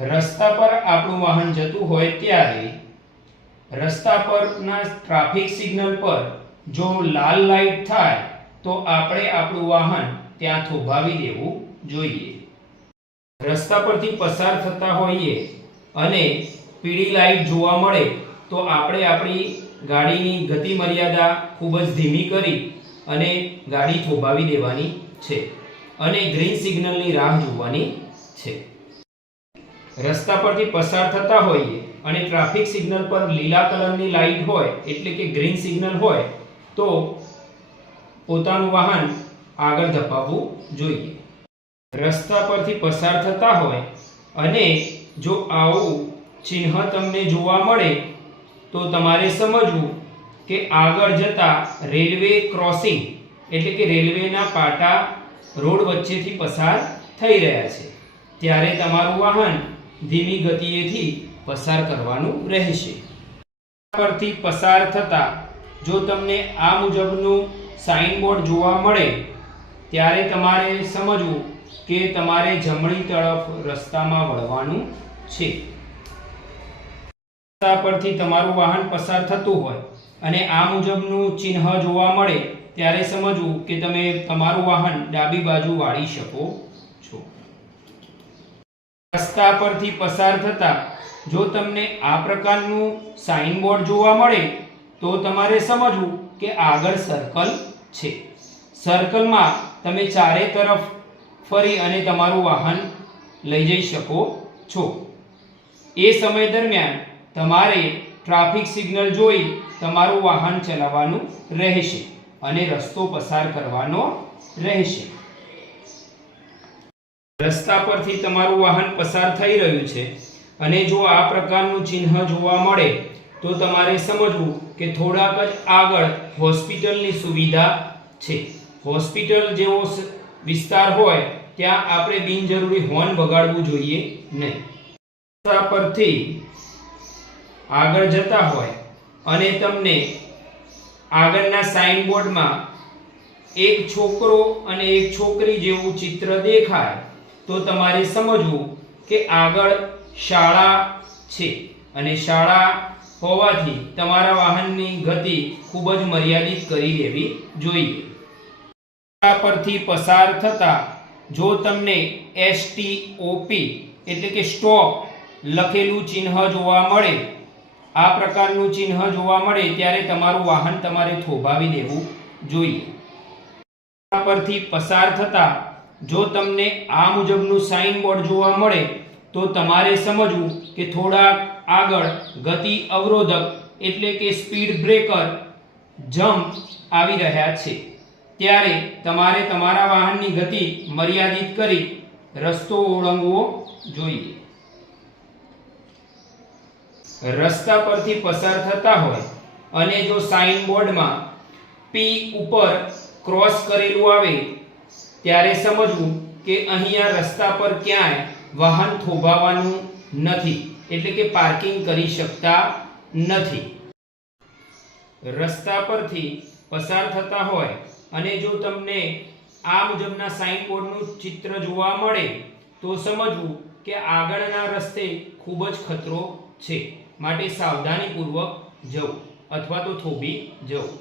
રસ્તા પર આપણું વાહન જતું હોય ત્યારે રસ્તા પરના ટ્રાફિક સિગ્નલ પર જો લાલ લાઈટ થાય તો આપણે આપણું વાહન ત્યાં થોભાવી દેવું જોઈએ. રસ્તા પરથી પસાર થતા હોઈએ અને પીળી લાઈટ જોવા મળે તો આપણે આપણી ગાડીની ગતિ મર્યાદા ખૂબ જ ધીમી કરી અને ગાડી થોભાવી દેવાની છે અને ગ્રીન સિગ્નલની રાહ જોવાની છે. રસ્તા પરથી પસાર થતા હોઈએ અને ટ્રાફિક સિગ્નલ પર લીલા કલરની લાઈટ હોય એટલે કે ગ્રીન સિગ્નલ હોય તો પોતાનું વાહન આગળ ધપાવવું જોઈએ. રસ્તા પરથી પસાર થતા હોય અને જો આવું ચિહ્ન તમને જોવા મળે તો તમારે સમજવું કે આગળ જતા રેલવે ક્રોસિંગ એટલે કે રેલવેના પાટા રોડ વચ્ચેથી પસાર થઈ રહ્યા છે ત્યારે તમારું વાહન ધીમી ગતિએથી પસાર કરવાનું રહેશે. પરથી પસાર થતા જો તમને આ મુજબનું સાઇન બોર્ડ જોવા મળે ત્યારે તમારે સમજવું કે તમારે જમણી તરફ રસ્તામાં વળવાનું છે. રસ્તા પરથી તમારું વાહન પસાર થતું હોય અને આ મુજબનું ચિહ્ન જોવા મળે ત્યારે સમજવું કે તમે તમારું વાહન ડાબી બાજુ વાળી શકો છો. રસ્તા પરથી પસાર થતા જો તમને આ પ્રકારનું સાઇન બોર્ડ જોવા મળે તો તમારે સમજવું કે આગળ સર્કલ છે. સર્કલમાં તમે ચારે તરફ ફરી અને તમારું વાહન લઈ જઈ શકો છો. એ સમય દરમિયાન તમારે ટ્રાફિક સિગ્નલ જોઈ તમારું વાહન ચલાવવાનું રહેશે અને રસ્તો પસાર કરવાનો રહેશે. રસ્તા પરથી તમારું વાહન પસાર થઈ રહ્યું છે અને જો આ પ્રકારનું ચિહ્ન જોવા મળે તો તમારે સમજવું કે થોડાક જ આગળ હોસ્પિટલની સુવિધા છે. હોસ્પિટલ જેવો વિસ્તાર હોય ત્યાં આપણે બિનજરૂરી હોર્ન વગાડવું જોઈએ નહીં. રસ્તા પરથી આગળ જતા હોય અને તમને આગળના સાઇન બોર્ડમાં એક છોકરો અને એક છોકરી જેવું ચિત્ર દેખાય તો તમારે સમજવું કે આગળ શાળા છે અને શાળા હોવાથી તમારા વાહનની ગતિ ખૂબ જ મર્યાદિત કરી દેવી જોઈએ. રસ્તા પરથી પસાર થતા જો તમને STOP એટલે કે સ્ટોપ લખેલું ચિહ્ન જોવા મળે, આ પ્રકારનું ચિહ્ન જોવા મળે ત્યારે તમારું વાહન તમારે થોભાવી દેવું જોઈએ. રસ્તા પરથી પસાર થતા જો તમને આ મુજબનું સાઇન બોર્ડ જોવા મળે તો તમારે સમજવું કે થોડા આગળ ગતિ અવરોધક એટલે કે સ્પીડ બ્રેકર જમ્પ આવી રહ્યા છે ત્યારે તમારે તમારા વાહનની ગતિ મર્યાદિત કરી રસ્તો ઓળંગવો જોઈએ. રસ્તા પરથી પસાર થતા હોય અને જો સાઇન બોર્ડમાં P ઉપર ક્રોસ કરેલું આવે ત્યારે સમજવું કે અહીંયા રસ્તા પર ક્યાંય વાહન થોભાવવાનું નથી એટલે કે પાર્કિંગ કરી શકતા નથી. રસ્તા પરથી પસાર થતા હોય અને જો તમને આ મુજબના સાઇન બોર્ડનું ચિત્ર જોવા મળે તો સમજવું કે આગળના રસ્તે ખૂબ જ ખતરો છે માટે સાવધાનીપૂર્વક જવું અથવા તો થોભી જવું.